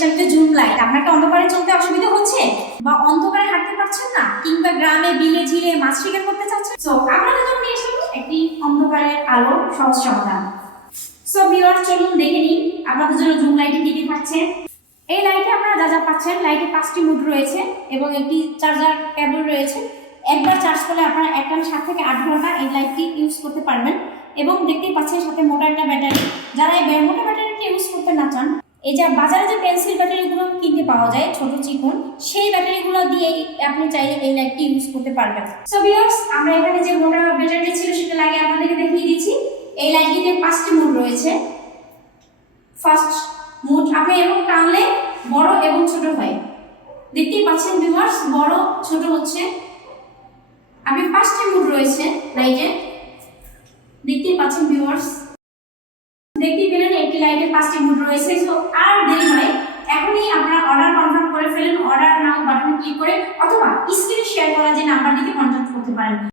যে zoom light আপনাকে অন্ধকারে চলতে অসুবিধা হচ্ছে? বা অন্ধকারে হাঁটতে পারছেন না, কিংবা গ্রামে বিলে ঝিলে মাছ শিকার করতে চাচ্ছেন? সো আপনাদের জন্য নিয়ে আসলাম একটি অন্ধকারের আলো সহজ সমাধান। সো ভিউয়ার চলুন দেখে নিন আপনাদের জন্য জুম লাইটে কি কি থাকছে। এই লাইটে আপনারা যা যা পাচ্ছেন, লাইটে পাঁচটি মুড রয়েছে এবং একটি চার্জার কেবল রয়েছে। একবার চার্জ করলে আপনারা একটানা সাত থেকে আট ঘণ্টা এই লাইটটি ইউজ করতে পারবেন। এবং দেখতেই পাচ্ছেন সাথে মোটা একটা ব্যাটারি। যারা এই মোটা ব্যাটারিটি ইউজ করতে না চান এই যে বাজারে যে পেন্সিল ব্যাটারিগুলো কিনতে পাওয়া যায়, ছোট চিকন, সেই ব্যাটারিগুলো দিয়ে আপনি চাইলে এই লাইটটি ইউজ করতে পারবেন। সো ভিউয়ার্স আমরা এখানে যে মোটা ব্যাটারি ছিল সেটা লাগিয়ে আপনাদেরকে দেখিয়ে দিচ্ছি। এই লাইটটিতে পাঁচটি মোড রয়েছে। ফার্স্ট মোড আপনি এবং টানলে বড় এবং ছোট হয়। দেখতেই পাচ্ছেন ভিউয়ার্স বড়, ছোট হচ্ছে। আপনি পাঁচটি মোড রয়েছে লাইটে দেখতেই পাচ্ছেন ভিউয়ার্স পেলেন পাঁচটি বুট রয়েছে। সো আর দেরি নয়, এখনই আপনারা অর্ডার কনফার্ম করে ফেলেন। অর্ডার নাও বাটনে ক্লিক করে অথবা স্ক্রিনে শেয়ার করা যে নাম্বারটিতে কন্ট্যাক্ট করতে পারেন।